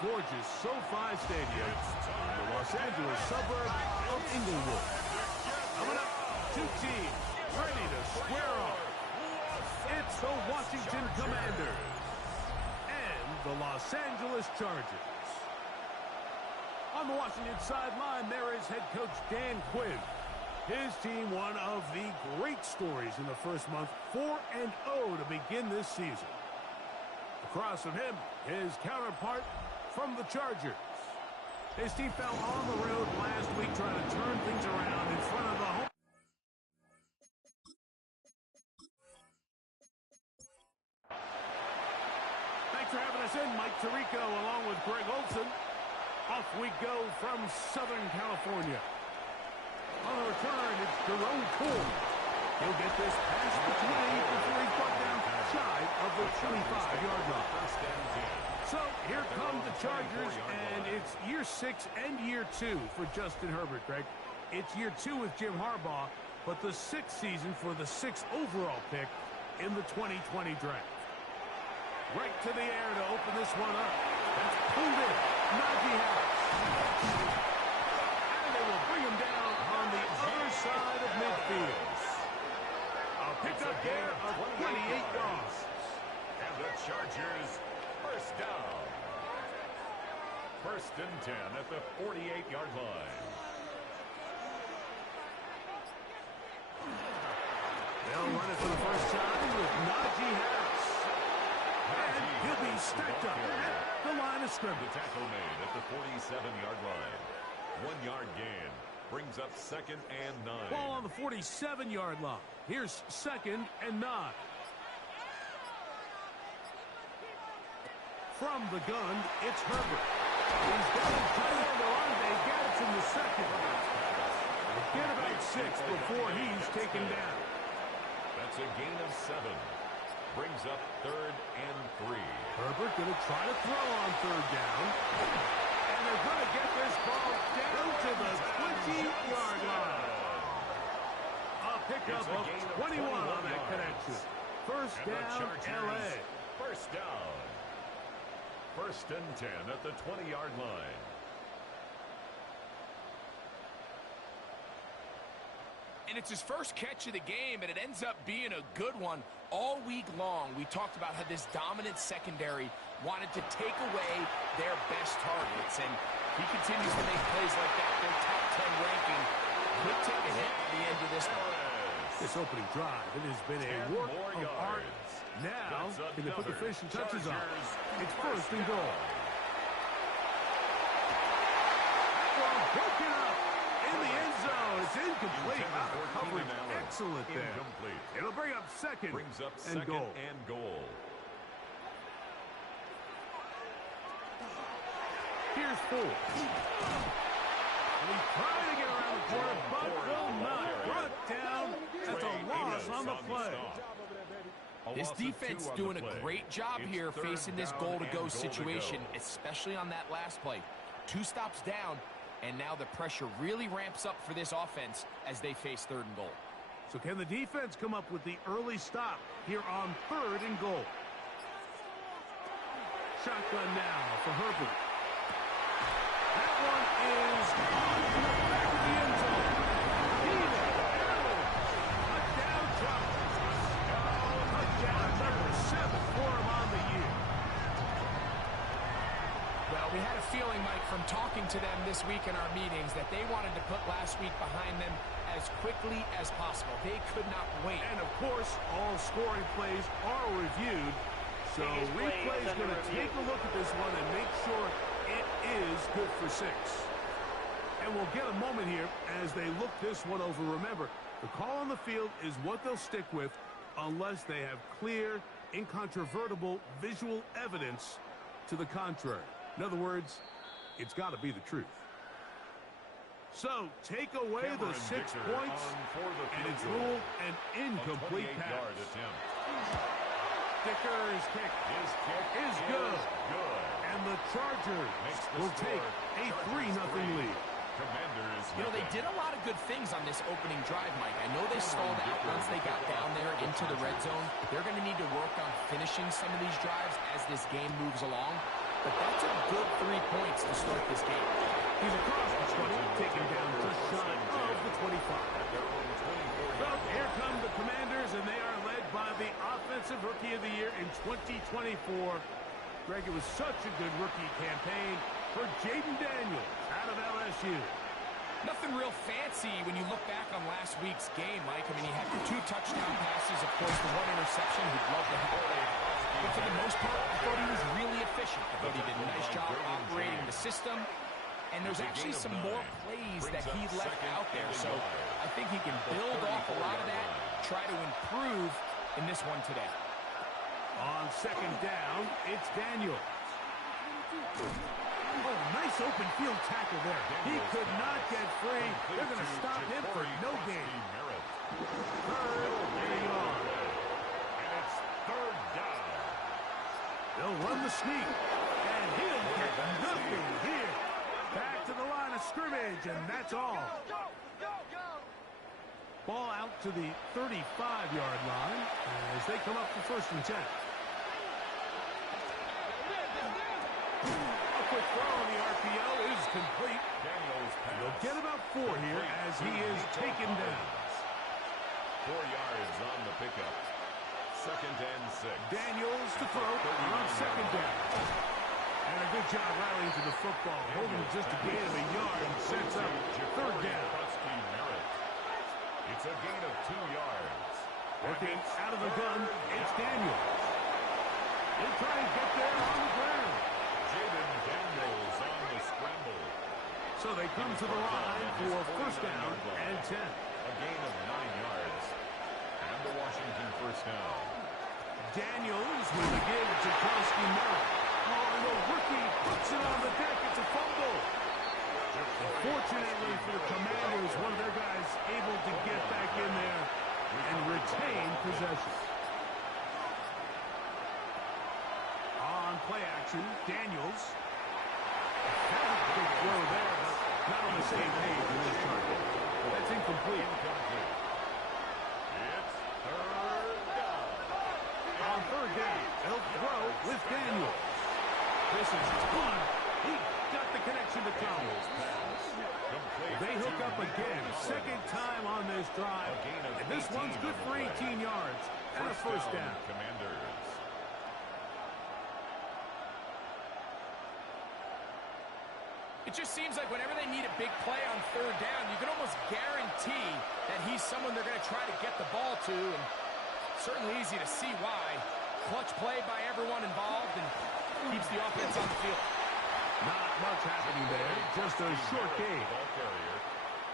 gorgeous SoFi Stadium in the Los Angeles suburb of Inglewood. Coming up, two teams ready to square off. It's the Washington Commanders and the Los Angeles Chargers. On the Washington sideline, there is head coach Dan Quinn. His team, one of the great stories in the first month, 4-0 to begin this season. Across from him, his counterpart from the Chargers. His team fell on the road last week trying to turn things around in front of the home. Thanks for having us in, Mike Tirico, along with Greg Olson. Off we go from Southern California. On the return, it's Jerome Cool. He'll get this past the 20 before he's brought down shy of the 25-yard line. So here come the Chargers, and it's year 6 and year 2 for Justin Herbert, Greg. It's year 2 with Jim Harbaugh, but the 6th season for the 6th overall pick in the 2020 draft. Right to the air to open this one up. That's pulled in. Najee Harris. And they will bring him down on the other side of midfield. A pickup there of 28 yards. And the Chargers first down. 1st and 10 at the 48-yard line. They'll run it for the first time with Najee Harris. And he'll be stacked up at the line of scrimmage. The tackle made at the 47-yard line. 1-yard gain brings up 2nd and 9. Ball on the 47-yard line. Here's 2nd and 9. From the gun, it's Herbert. He's got his tight end Delonte Gaddis in the second. We'll get about 6 before he's taken down. That's a gain of 7. Brings up 3rd and 3. Herbert going to try to throw on 3rd down. And they're going to get this ball down to the 20-yard line. A pickup of 21 on that connection. First down, L.A. First down. 1st and 10 at the 20-yard line. And it's his first catch of the game, and it ends up being a good one. All week long, we talked about how this dominant secondary wanted to take away their best targets, and he continues to make plays like that. Their top 10 ranking could take a hit at the end of this one. This opening drive, it has been a work of art. Now, can they put the finishing touches on? It's 1st and goal. That one broken up in the end zone. It's incomplete. Coverage excellent there. It'll bring up 2nd and goal. Here's 4. And he's trying to get around the corner, but will not. Brought down. That's a loss on the play. This defense doing a great job here facing this goal-to-go situation, especially on that last play. 2 stops down, and now the pressure really ramps up for this offense as they face 3rd and goal. So can the defense come up with the early stop here on 3rd and goal? Shotgun now for Herbert. That one is on to the back of the end zone. Touchdown, Chargers. Touchdown number 7 for him on the year. Well, we had a feeling, Mike, from talking to them this week in our meetings that they wanted to put last week behind them as quickly as possible. They could not wait. And, of course, all scoring plays are reviewed. So replay is going to take a look at this one and make sure it is good for 6. And we'll get a moment here as they look this one over. Remember, the call on the field is what they'll stick with unless they have clear, incontrovertible visual evidence to the contrary. In other words, it's got to be the truth. So, take away the 6 points, and it's ruled an incomplete pass. Dicker's kick is good. And the Chargers will take a 3-0 lead. You know, they did a lot of good things on this opening drive, Mike. I know they stalled out once they got down there into the red zone. They're going to need to work on finishing some of these drives as this game moves along. but that's a good 3 points to start this game. He's across the 20, taken down just shy of the 25. Well, here come the Commanders, and they are led by the Offensive Rookie of the Year in 2024. Greg, it was such a good rookie campaign for Jaden Daniels out of LSU. Nothing real fancy when you look back on last week's game, Mike. I mean, he had 2 touchdown passes, of course, the 1 interception. He'd love to have it. But for the most part, I thought he was really efficient. I thought he did a nice job operating the system. And there's actually some more plays that he left out there. So I think he can build off a lot of that, try to improve in this one today. On second down, it's Daniels. Oh, nice open field tackle there. He could not get free. They're going to stop him for no gain. Third and a yard. And it's third down. They'll run the sneak. And he'll get nothing here. Back to the line of scrimmage, and that's all. Ball out to the 35-yard line as they come up for 1st and 10. A quick throw on the RPO is complete. He'll get about 4 here as he is taken down. 4 yards on the pickup. 2nd and 6. Daniels to throw on 2nd down. And a good job rallying to the football, holding just a gain of a yard and sets up 3rd down. It's a gain of 2 yards. Working out of the gun, it's Daniels. He'll try and get there on the ground. Jaden Daniels on the scramble. So they come to the line for 1st down and 10. A gain of 9 yards. And the Washington 1st down. Daniels with a give to Kowski-Merritt. Oh, and the rookie puts it on the deck. It's a fumble. Fortunately for the Commanders, one of their guys able to get back in there and retain possession. On play action, Daniels. Had a big throw there, but not on the same page in this target. That's incomplete. It's 3rd down. On 3rd down, they'll throw with Daniels. This is one. He got the connection to Thomas. They hook up again. 2nd time on this drive. And this one's good for 18 yards and a 1st down. Commanders. It just seems like whenever they need a big play on 3rd down, you can almost guarantee that he's someone they're going to try to get the ball to, and certainly easy to see why. Clutch play by everyone involved and keeps the offense on the field. Not much happening there, just a short gain.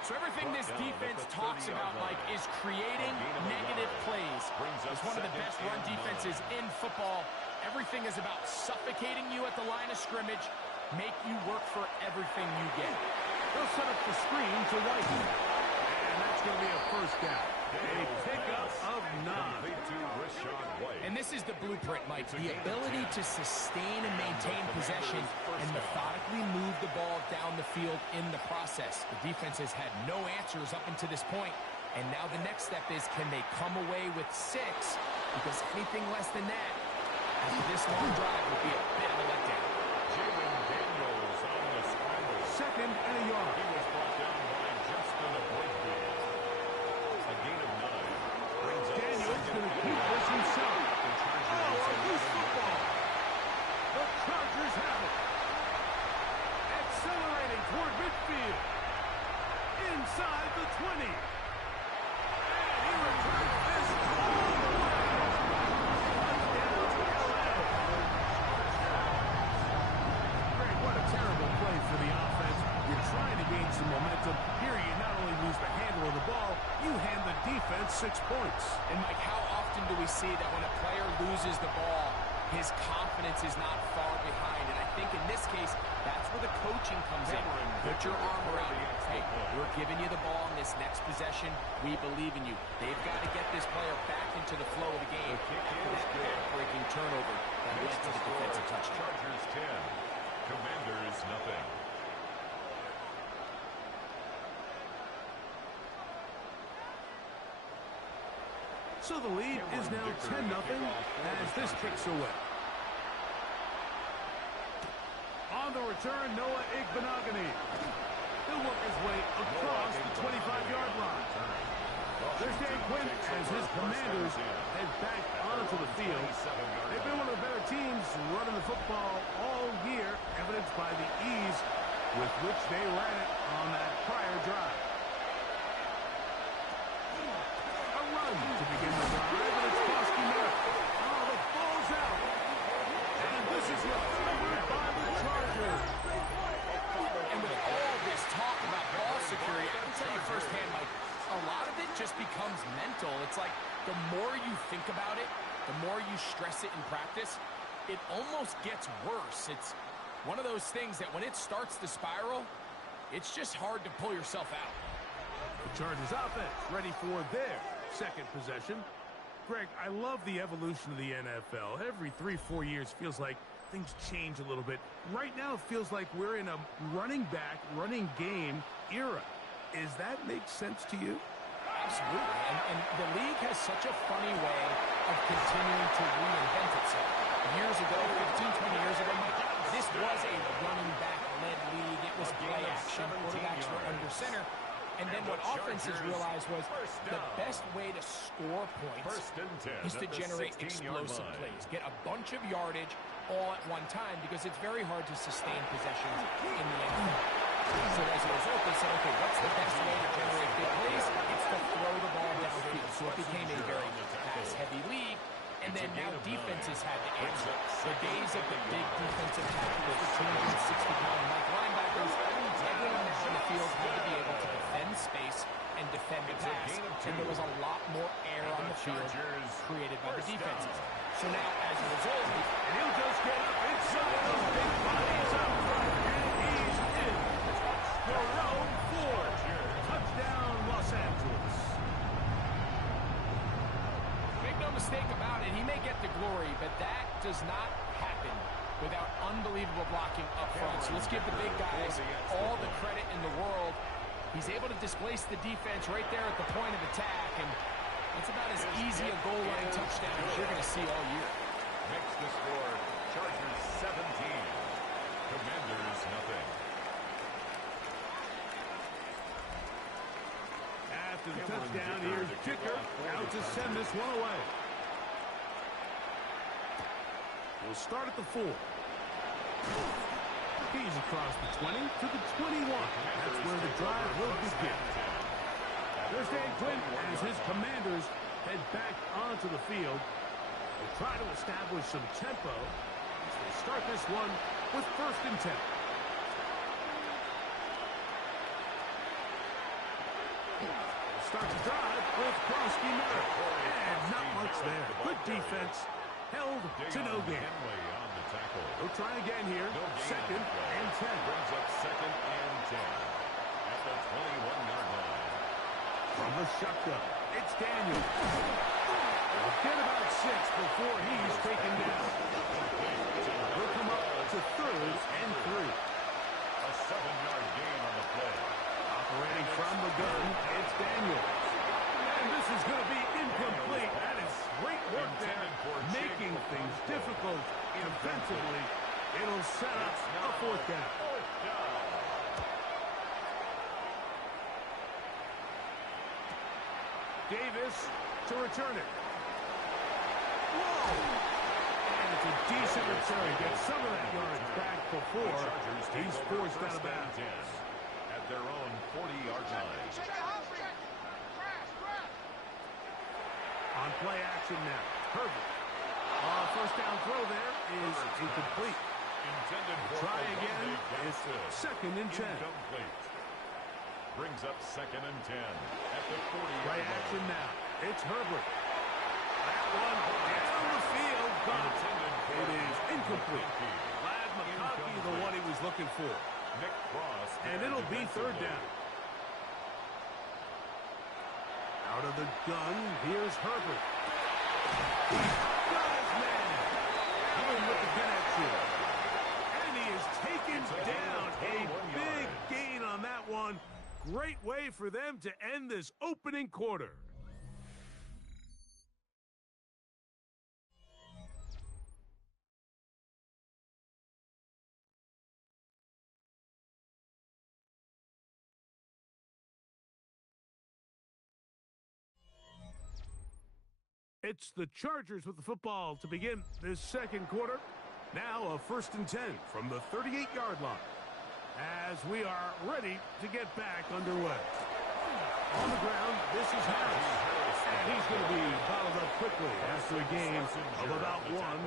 So everything this defense talks about, Mike, is creating negative plays. It's one of the best run defenses in football. Everything is about suffocating you at the line of scrimmage, make you work for everything you get. They'll set up the screen to White. And that's going to be a 1st down. A pickup of 9. And this is the blueprint, Mike. The ability to sustain and maintain possession and methodically move the ball down the field in the process. The defense has had no answers up until this point. And now the next step is, can they come away with 6? Because anything less than that, after this long drive, would be a bit of a letdown. Jaden Daniels on the scramble. 2nd and a yard. He was brought down by Justin Boydfield. A gain of 9. Brings up Daniels going to keep this himself. Oh, a loose football. The Chargers have it. Accelerating toward midfield. Inside the 20. And he returns this all the way. Touchdown, LA. Greg, what a terrible play for the offense. You're trying to gain some momentum. Here you not only lose the handle of the ball, you hand the defense 6 points. And, Mike, how often do we see that when a player loses the ball, his confidence is not far behind? And I think in this case, that's where the coaching comes in. Put your arm around it. Hey, we're giving you the ball in this next possession. We believe in you. They've got to get this player back into the flow of the game after that back-breaking turnover that led to the defensive touchdown. Chargers 10. Commanders nothing. So the lead is now 10-0 as this kicks away. On the return, Noah Igbenogany. He'll work his way across the 25-yard line. There's Dan Quinn as his Commanders head back onto the field. They've been one of the better teams running the football all year, evidenced by the ease with which they ran it on that prior drive. A run to begin the drive, and it's Bosky Merritt. Oh, the ball's out. And this is recovered by the Chargers. And with all this talk about ball security, I can tell you firsthand, Mike, a lot of it just becomes mental. It's like the more you think about it, the more you stress it in practice, it almost gets worse. It's one of those things that when it starts to spiral, it's just hard to pull yourself out. The Chargers offense ready for their second possession. Greg, I love the evolution of the NFL. Every 3-4 years feels like things change a little bit. Right now it feels like we're in a running back, running game era. Does that make sense to you? Absolutely. And the league has such a funny way of continuing to reinvent itself. Years ago, 15, 20 years ago, Mike, this was a running back-led league. It was play action. Quarterbacks were under center. And then what offenses realized was the best way to score points is to generate explosive plays. Get a bunch of yardage all at one time because it's very hard to sustain possessions in the NFL. So as a result, they said, okay, what's the best way to generate big plays? It's to throw the ball downfield. So it became a very pass-heavy league. And then now defenses had to answer. The days of the big defensive tackles, the 260-pound Mike linebackers, everyone now in the field had to be able to defend space and defend the pass. And there was a lot more air on the field created by the defenses. So now, as a result, and he'll just get up inside those big bodies up front, and he's in. Jerome Ford, touchdown Los Angeles. Make no mistake about it, he may get the glory, but that does not happen without unbelievable blocking up front. So let's give the big guys all the credit in the world. He's able to displace the defense right there at the point of attack, and it's about as easy a goal line touchdown as you're going to see all year. Makes the score Chargers 17, Commanders nothing. After the touchdown, here's kicker out to send this one away. We'll start at the 4. He's across the 20 to the 21. That's where the drive will begin. There's Dan Quinn as his Commanders head back onto the field. They try to establish some tempo as they start this one with 1st and 10. Start the drive with Bosky Merritt. And not much there. Good defense. Held to no gain. He'll try again here. 2nd and 10. Brings up 2nd and 10 at the 21-yard line. From the shotgun, it's Daniel. He'll get about 6 before he's taken down. He'll come up to 3rd and 3. A 7-yard gain on the play. Operating from the gun, it's Daniel. And this is going to be incomplete. That is great work there, making things difficult defensively. It'll set up a 4th down. Davis to return it. Whoa! And it's a decent return. Gets some of that yardage back before he's forced out of bounds. At their own 40-yard line. On play action now. Herbert. 1st down throw there is incomplete. Try again. It's 2nd and 10. Incomplete. Brings up 2nd and 10 at the 40-yard Play line. action now. It's Herbert. That one down the field, but it is incomplete. Glad McConkey, the one he was looking for. Nick Cross. And it'll be 3rd down. Out of the gun, here's Herbert. He's got his man. Even with the connection. And he is taken down. A big gain on that one. Great way for them to end this opening quarter. It's the Chargers with the football to begin this second quarter. Now a 1st and 10 from the 38-yard line as we are ready to get back underway. On the ground, this is Harris. And he's going to be bottled up quickly after a gain of about one.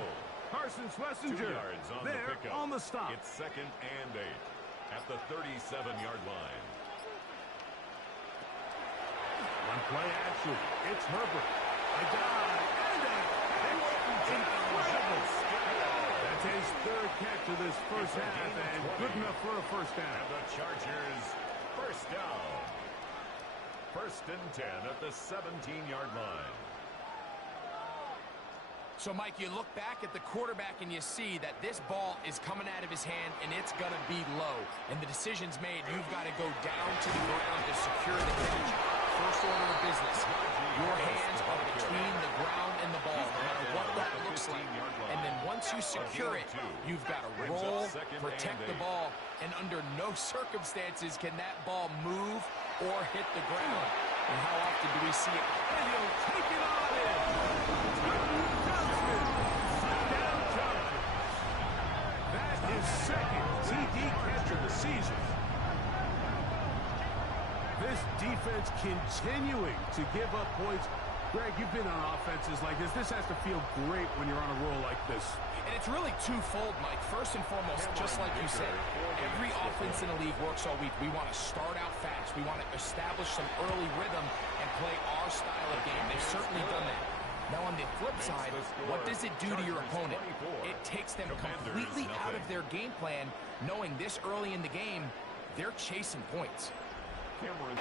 Carson Schlesinger there on the stop. It's 2nd and 8 at the 37-yard line. On play action, it's Herbert. A dive and a catch. Incredible. That's his 3rd catch of this first half and good enough for a first down. And the Chargers first down. 1st and 10 at the 17-yard line. So, Mike, you look back at the quarterback and you see that this ball is coming out of his hand and it's going to be low. And the decision's made. You've got to go down to the ground to secure the catch. First order of business. Your hands are between the ground and the ball, no matter what that looks like. And then once you secure it, you've got to roll, protect the ball, and under no circumstances can that ball move or hit the ground. And how often do we see it? And he'll take it on in. That is 2nd TD catch of the season. This defense continuing to give up points. Greg, you've been on offenses like this. This has to feel great when you're on a roll like this. And it's really twofold, Mike. First and foremost, just like you said, every offense in the league works all week. We want to start out fast. We want to establish some early rhythm and play our style of game. They've certainly done that. Now, on the flip side, what does it do to your opponent? It takes them completely out of their game plan, knowing this early in the game, they're chasing points. Cameron.